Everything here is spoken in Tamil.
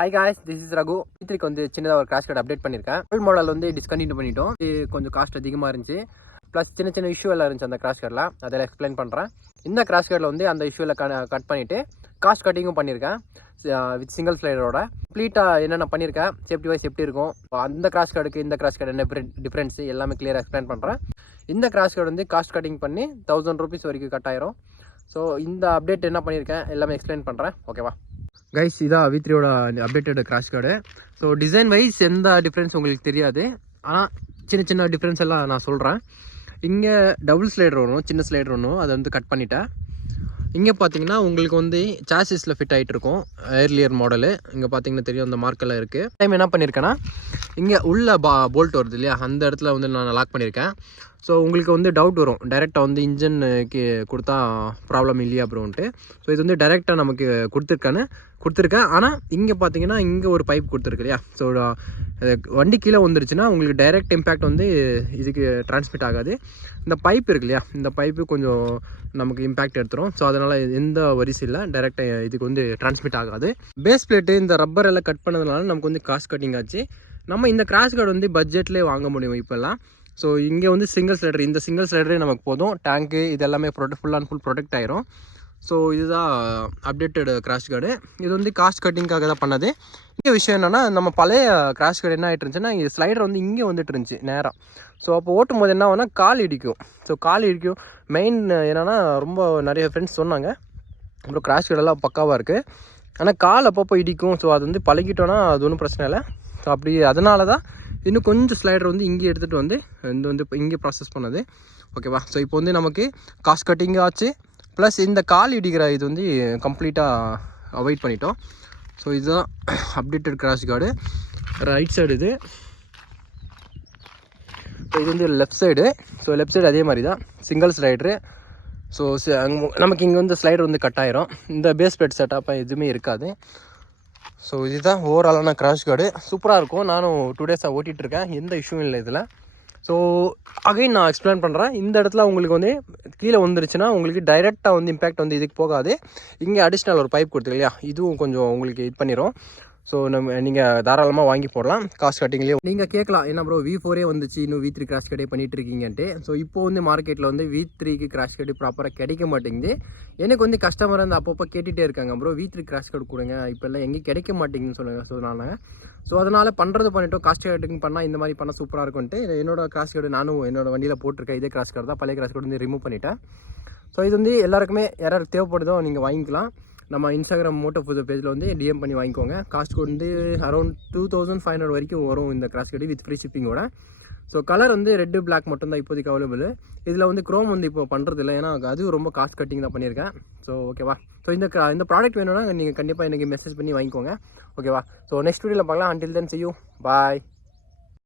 Hi guys, this is Raghu. இதுக்கு வந்து சின்னதாக ஒரு கிராஷ் கார்டு அப்டேட் பண்ணியிருக்கேன். ஃபுல் மாடல் வந்து டிஸ்கண்டினியூ பண்ணிட்டோம். இது கொஞ்சம் காஸ்ட் அதிகமாக இருந்துச்சு. ப்ளஸ் சின்ன இஷ்யூ எல்லாம் இருந்துச்சு அந்த கிராஷ் கார்டில். அதெல்லாம் எக்ஸ்பிளைன் பண்ணுறேன். இந்த கிராஷ் கார்டில் வந்து அந்த இஷ்யூவில் கட் பண்ணிவிட்டு காஸ்ட் கட்டிங்கும் பண்ணியிருக்கேன் வித் சிங்கிள் ஸ்லைடரோட. கம்ப்ளீட்டாக என்னென்ன பண்ணியிருக்கேன், சேஃப்டி வைஸ் எப்படி இருக்கும், அந்த கிராஷ் கார்டுக்கு இந்த கிராஷ் கார்டு என்ன டிஃப்ரென்ஸ் எல்லாமே கிளியராக எக்ஸ்பிளைன் பண்ணுறேன். இந்த கிராஷ் கார்டு வந்து காஸ்ட் கட்டிங் பண்ணி 1000 rupees வரைக்கும் கட் ஆயிரும். ஸோ இந்த அப்டேட் என்ன பண்ணியிருக்கேன் எல்லாமே எக்ஸ்பிளைன் பண்ணுறேன். ஓகேவா கைஸ், இதான் V3யோட updated crash card. So design wise எந்த டிஃப்ரென்ஸ் உங்களுக்கு தெரியாது, ஆனால் சின்ன டிஃப்ரென்ஸ் எல்லாம் நான் சொல்கிறேன். இங்கே டபுள் ஸ்லைடர் வரும், சின்ன ஸ்லைடர் ஒன்றும் அதை வந்து கட் பண்ணிட்டேன். இங்கே பார்த்தீங்கன்னா உங்களுக்கு வந்து சாசிஸில் ஃபிட் ஆகிட்டு இருக்கும் ஏர்லியர் மாடலு. இங்கே பார்த்தீங்கன்னா தெரியும் அந்த மார்க்கெல்லாம் இருக்குது. டைம் என்ன பண்ணியிருக்கேன்னா இங்கே உள்ள போல்ட் வருது இல்லையா, அந்த இடத்துல வந்து நான் லாக் பண்ணியிருக்கேன். ஸோ உங்களுக்கு வந்து டவுட் வரும், டைரெக்டாக வந்து இன்ஜினுக்கு கொடுத்தா ப்ராப்ளம் இல்லையா அப்புறம்ட்டு. ஸோ இது வந்து டைரெக்டாக நமக்கு கொடுத்துருக்கேன். ஆனால் இங்கே பார்த்தீங்கன்னா இங்கே ஒரு பைப் கொடுத்துருக்கு இல்லையா. ஸோ வண்டி கீழே வந்துருச்சுன்னா உங்களுக்கு டைரெக்ட் இம்பேக்ட் வந்து இதுக்கு டிரான்ஸ்மிட் ஆகாது. இந்த பைப் இருக்கு இல்லையா, இந்த பைப்பு கொஞ்சம் நமக்கு இம்பேக்ட் எடுத்துரும். ஸோ அதனால் எந்த வரிசை இல்லை, டைரெக்டாக இதுக்கு வந்து டிரான்ஸ்மிட் ஆகாது. பேஸ் பிளேட்டு இந்த ரப்பர் எல்லாம் கட் பண்ணதுனால நமக்கு வந்து காஸ்ட் கட்டிங் ஆச்சு. நம்ம இந்த கிராஷ் கார்டு வந்து பட்ஜெட்லேயே வாங்க முடியும் இப்போல்லாம். ஸோ இங்கே வந்து சிங்கிள் ஸ்லைடர், இந்த சிங்கிள் ஸ்லைடரே நமக்கு போதும். டேங்க்கு இது எல்லாமே ஃபுல் அண்ட் ஃபுல் ப்ரொடெக்ட் ஆயிரும். ஸோ இதுதான் அப்டேட்டட் கிராஷ் கார்டு. இது வந்து காஸ்ட் கட்டிங்காக தான் பண்ணது. இங்கே விஷயம் என்னென்னா, நம்ம பழைய கிராஷ் கார்டு என்ன ஆகிட்டு இருந்துச்சுன்னா, இங்கே ஸ்லைடர் வந்து இங்கே வந்துட்டு இருந்துச்சு நேராக. ஸோ அப்போ ஓட்டும் போது என்ன ஆகுனா கால் இடிக்கும். ஸோ கால் இடிக்கும். மெயின் என்னென்னா, ரொம்ப நிறைய ஃப்ரெண்ட்ஸ் சொன்னாங்க அப்புறம் கிராஷ் கார்டெல்லாம் பக்காவாக இருக்குது, ஆனால் கால் அப்பப்போ இடிக்கும். ஸோ அது வந்து பழகிட்டோன்னா அது ஒன்றும் பிரச்சனை இல்லை. ஸோ அப்படி அதனால தான் இன்னும் கொஞ்சம் ஸ்லைடர் வந்து இங்கே எடுத்துகிட்டு வந்து இப்போ இங்கே ப்ராசஸ் பண்ணது. ஓகேவா. ஸோ இப்போ வந்து நமக்கு காஸ்ட் கட்டிங் ஆச்சு, ப்ளஸ் இந்த கால் இடிக்கிற இது வந்து கம்ப்ளீட்டாக அவாய்ட் பண்ணிட்டோம். ஸோ இதுதான் updated crash card. Right side இது. ஸோ இது வந்து left side. So left side அதே மாதிரி தான் சிங்கிள் ஸ்லைடரு. ஸோ நமக்கு இங்கே வந்து ஸ்லைடர் வந்து கட் ஆயிரும். இந்த பேஸ் பிளேட் செட்டப்பாக எதுவுமே இருக்காது. ஸோ இதுதான் ஓவராலான கிராஷ் கார்டு. சூப்பராக இருக்கும். நானும் 2 days ஓட்டிகிட்ருக்கேன், எந்த இஷ்யூவும் இல்லை இதில். ஸோ அகைன் நான் எக்ஸ்பிளைன் பண்ணுறேன். இந்த இடத்துல உங்களுக்கு வந்து கீழே வந்துருச்சுன்னா உங்களுக்கு டைரெக்டாக வந்து இம்பேக்ட் வந்து இதுக்கு போகாது. இங்கே அடிஷ்னல் ஒரு பைப் கொடுத்துருக்கு இல்லையா, இதுவும் கொஞ்சம் உங்களுக்கு இது பண்ணிடும். ஸோ நீங்கள் தாராளமாக வாங்கி போடலாம் காஸ்ட் கட்டிங்லேயே. நீங்கள் கேட்கலாம், என்ன ப்ரோ V4 வந்துச்சு, இன்னும் V3 கிராஷ் கார்டே பண்ணிகிட்டு இருக்கீங்கன்ட்டு. ஸோ இப்போ வந்து மார்க்கெட்டில் வந்து V3க்கு கிராஷ் கார்டு ப்ராப்பராக கிடைக்க மாட்டேங்குது. எனக்கு வந்து கஸ்டமர் வந்து அப்பப்போ கேட்டுகிட்டே இருக்காங்க, ப்ரோ V3 கிராஷ் கார்டு கொடுங்க, இப்போல்லாம் எங்கேயும் கிடைக்க மாட்டேங்குதுன்னு சொன்னாங்க. ஸோ அதனால் பண்ணிட்டோம். காஸ்ட் கட்டிங் பண்ணால் இந்த மாதிரி பண்ணால் சூப்பராக இருக்கும்ட்டு என்னோட கிராஷ் கார்டு நானும் என்னோட வண்டியில் போட்டிருக்கேன். இதே கிராஷ் கார்டு தான், பழைய கிராஷ் கார்டு வந்து ரிமூவ் பண்ணிட்டேன். ஸோ இது வந்து எல்லாருக்குமே யாராவது தேவைப்படுதோ நீங்கள் வாங்கிக்கலாம். நம்ம இன்ஸ்டாகிராம் மோட்டோ ஃபுட் பேஜில் வந்து DM பண்ணி வாங்கிக்கோங்க. காஸ்ட் வந்து அரௌண்ட் 2500 வரைக்கும் வரும் இந்த கிராஷ் கார்டு வித் ஃப்ரீ ஷிப்பிங்கோட. ஸோ கலர் வந்து ரெட்டு பிளாக் மட்டும்தான் இப்போதைக்கு அவைலபிள். இதில் வந்து க்ரோம் வந்து இப்போ பண்ணுறது இல்லை, ஏன்னா அது ரொம்ப காஸ்ட் கட்டிங் தான் பண்ணியிருக்கேன். ஸோ ஓகேவா. ஸோ இந்த ப்ராடக்ட் வேணும்னா நீங்கள் கண்டிப்பாக எனக்கு மெசேஜ் பண்ணி வாங்கிக்கோங்க. ஓகேவா. ஸோ நெக்ஸ்ட் வீடியோவில் பார்க்கலாம். Until then see you. Bye.